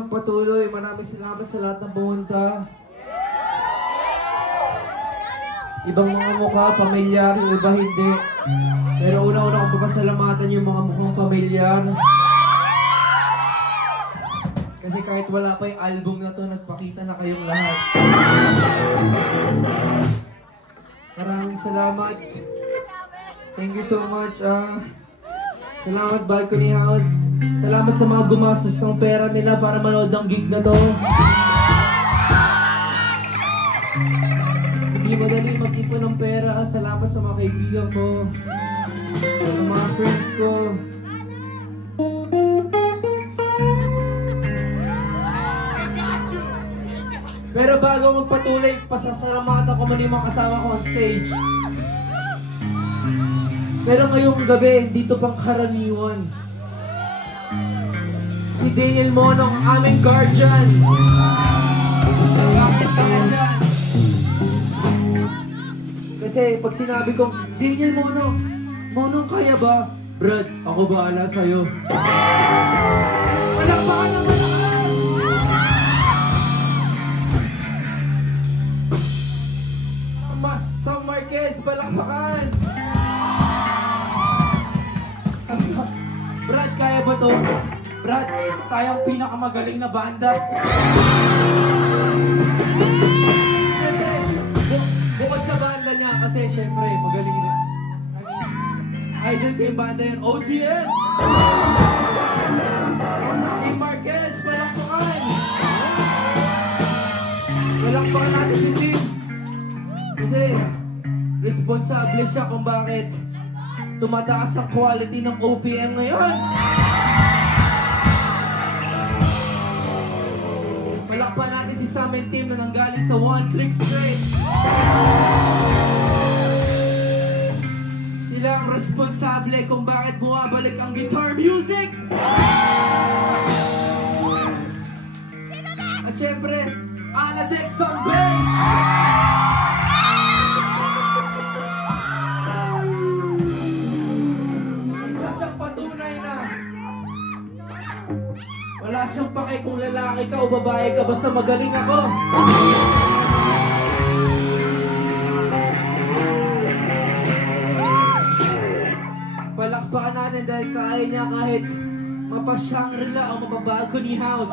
magpatuloy. Maraming salamat sa lahat ng pumunta. Ibang mga mukha, pamilyar, yung iba hindi. Pero una-una kong papasalamatan yung mga mukhang pamilyar. Kasi kahit wala pa yung album na to, nagpakita na kayong lahat. Maraming salamat. Thank you so much. Salamat Balcony House. Salamat sa mga gumastos ng pera nila para manood ng gig na to. Hindi madali mag-ipon ng pera. Salamat sa mga kaibigan ko, sa mga friends ko. Pero bago magpatuloy, pasasalamatan ko muna yung mga kasama ko on stage. Pero ngayong gabi, dito pang karaniwan. Si Daniel Monong, aming guardian. Bakit ka dyan? Kasi pag sinabi kong, Daniel Monong, Monong kaya ba? Brad, ako bahala sa'yo. Palakpakan naman ako! Sam Marquez, palakpakan! Brad, kaya ba to? Brad, kayang pinakamagaling na banda. Siyempre, bukod sa banda niya, kasi siyempre, magaling na. Idol ko yung banda yun, OCS! Hey Marquez, palakpakan! Palakpakan natin si Tim. Kasi, responsable siya kung bakit tumataas ang quality ng OPM ngayon. Palakpan natin si Sam and Tim na nanggaling sa One Click Straight. Sila ang responsable kung bakit bumabalik ang guitar music. At syempre, Ana Dex on bass. Wala siyang pake kung lalaki ka o babae ka, basta magaling ako. Palakpakan natin dahil kaya niya kahit mapa-Shangri-La o mapa-Balcony House.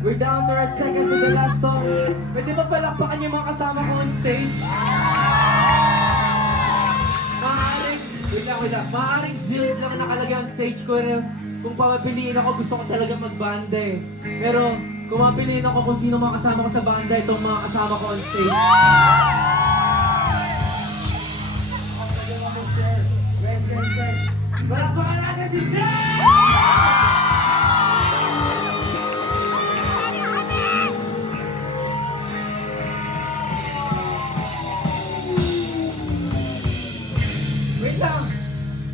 We're down to our second to the last song. Pwede ba palakpakan yung mga kasama ko on stage? Wait lang. Maaaring zilid lang nakalagay ang stage ko. Kung papapiliin ako, gusto ko talaga magbanda eh. Pero kung mapiliin ako kung sino mga kasama ko sa banda, itong mga kasama ko on stage. Palakpakan natin si Sir!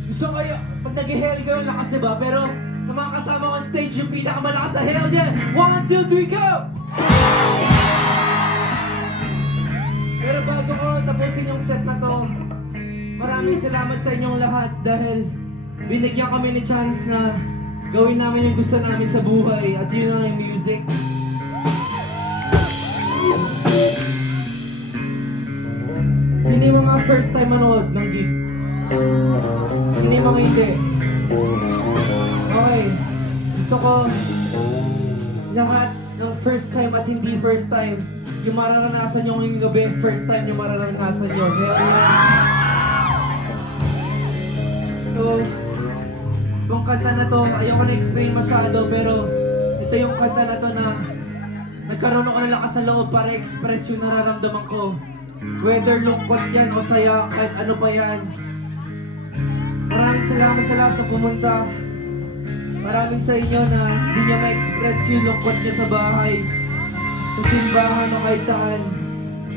Gusto kayo, pag nag-hail kayo, lakas diba? Pero sa mga kasama ko on stage, yung pinakamalakas sa hail niya. 1, 2, 3, go! Pero bago ko tapusin yung set na to, maraming salamat sa inyong lahat dahil binigyan kami ni chance na gawin namin yung gusto namin sa buhay at yun lang yung music. Sino yung mga first time manood ng gig? Hindi mga hindi. Okay. Gusto ko lahat ng first time at hindi first time. Yung mararanasan nyo ngayong gabi, first time yung mararanasan nyo. So, yung kanta na to, ayoko na explain masyado, pero ito yung kanta na to na nagkaroon ako ng lakas sa loob para express yung nararamdaman ko. Whether lungkot yan o saya, kahit ano pa yan. Maraming salamat sa lahat na pumunta. Maraming sa inyo na hindi nyo ma-express yung lungkot nyo sa bahay, sa simbahan o kahit saan.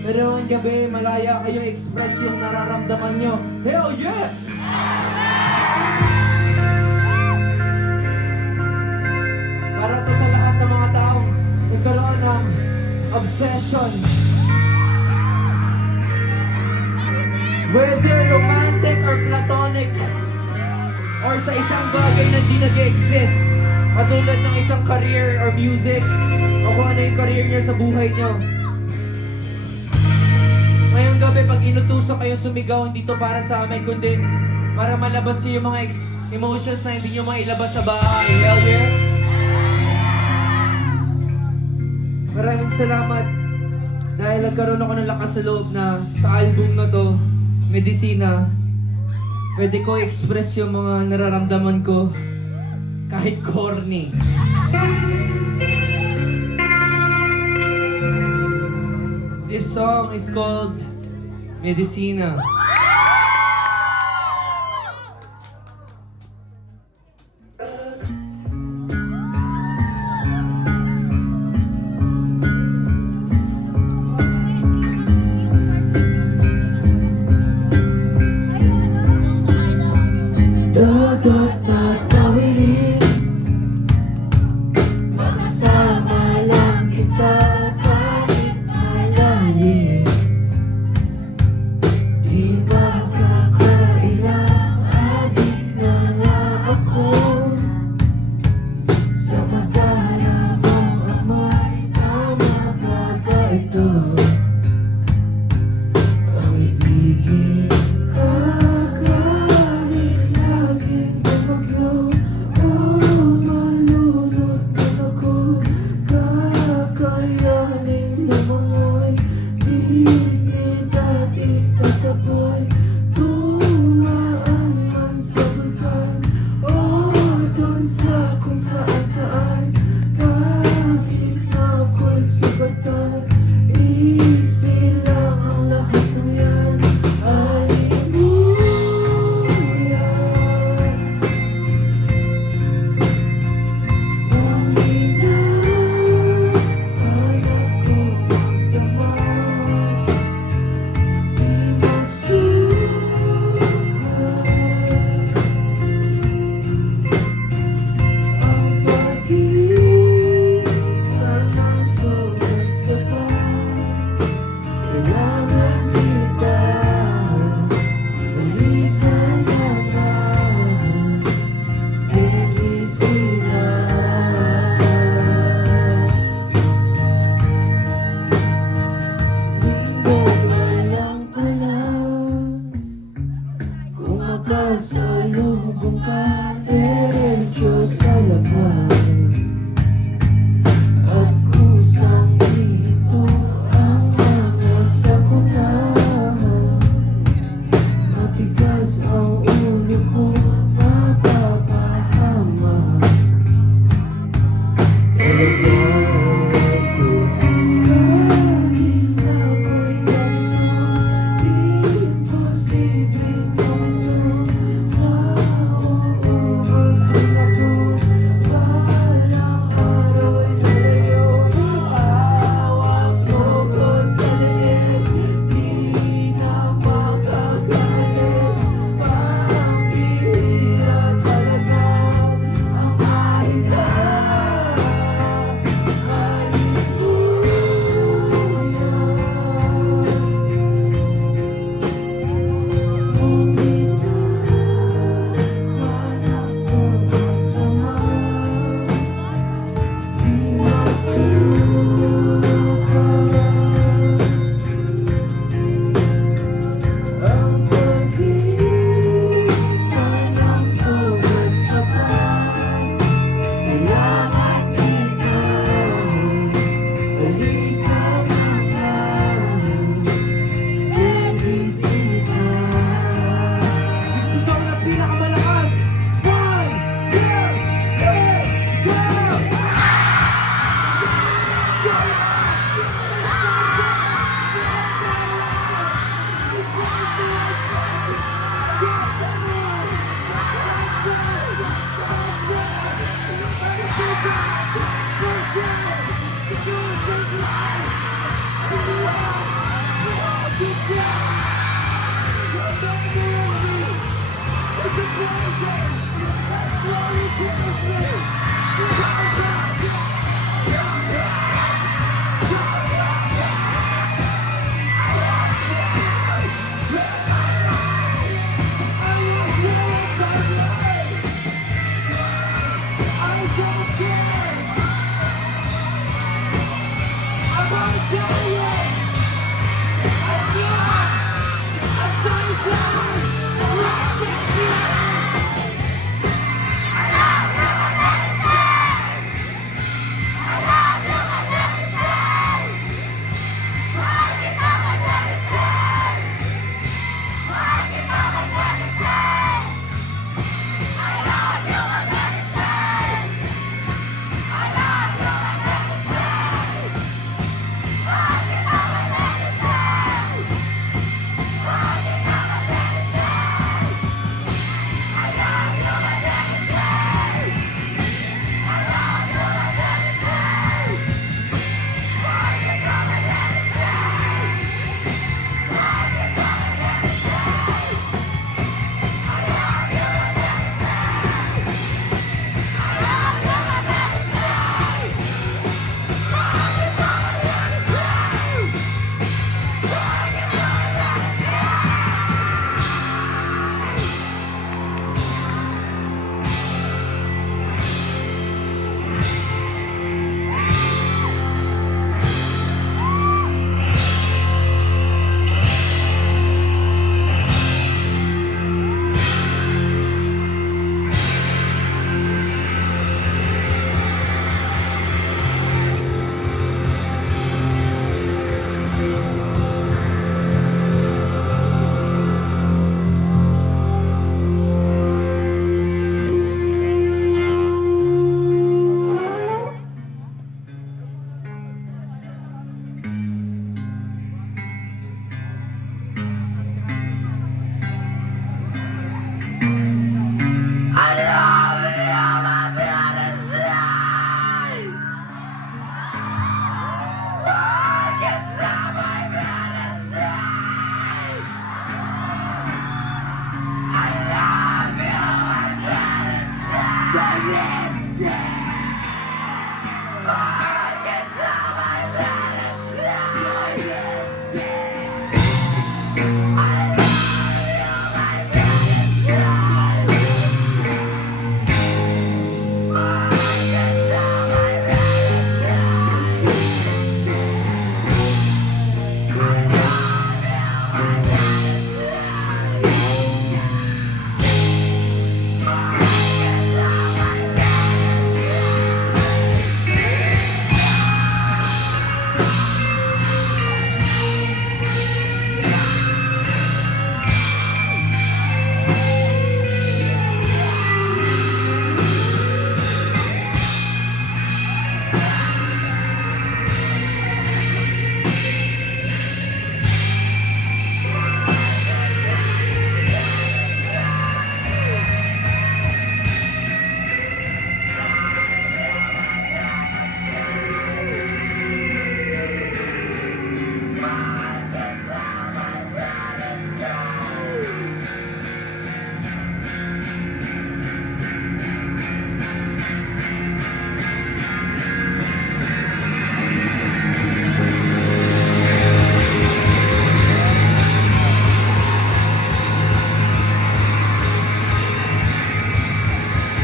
Pero yung gabi, malaya kayo express yung nararamdaman nyo. Hell yeah! Para to sa lahat ng mga taong nagkaroon ng obsession. Whether romantic or platonic, or sa isang bagay na di nag-exist. Katulad ng isang career or music, o kung ano yung career nyo sa buhay nyo. Ngayong gabi, pag inutusan kayo sumigaw, hindi to para sa amin, kundi para malabas nyo yung mga emotions na hindi nyo mailabas sa bahay. Hell yeah! Maraming salamat dahil nagkaroon ako ng lakas sa loob na sa album na to, Medicina, pwede ko express yung mga nararamdaman ko kahit corny. This song is called Medicina. Dagat tatawid, makasama lang kita kahit malalim. Di makakailang adik na nga ako sa magana mong amoy. Tama ba ba ito? Ang ibigin ka kahit laging bumagyo. Oh, malunod na ako, kakayanin lumangoy. Pilit at itataboy, tumaan man sa bulkan o dun sa kung saan-saan. Kahit na ako'y sugatan, easy lang ang lahat ng yan. Hallelujah. Nung hinahanap ko ang damang, di masukat ang pagitan ng sobrang sapat. Kailangan kita, balikan na nga, Medicina. Linggo na lang pala, kung makasalubong ka, diretso sa laban. At kusang dito ang mga sakunahan. Matigas ang ulo ko, mapapahamak. Talagang ko kahit na ako'y ganito, imposibleng ganito.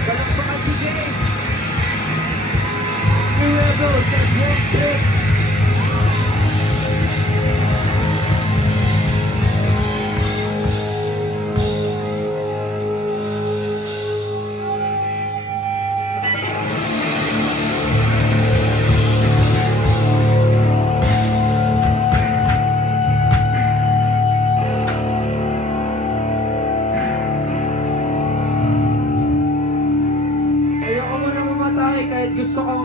Palakpakan si Jay! Hey Rebels, that's one trip!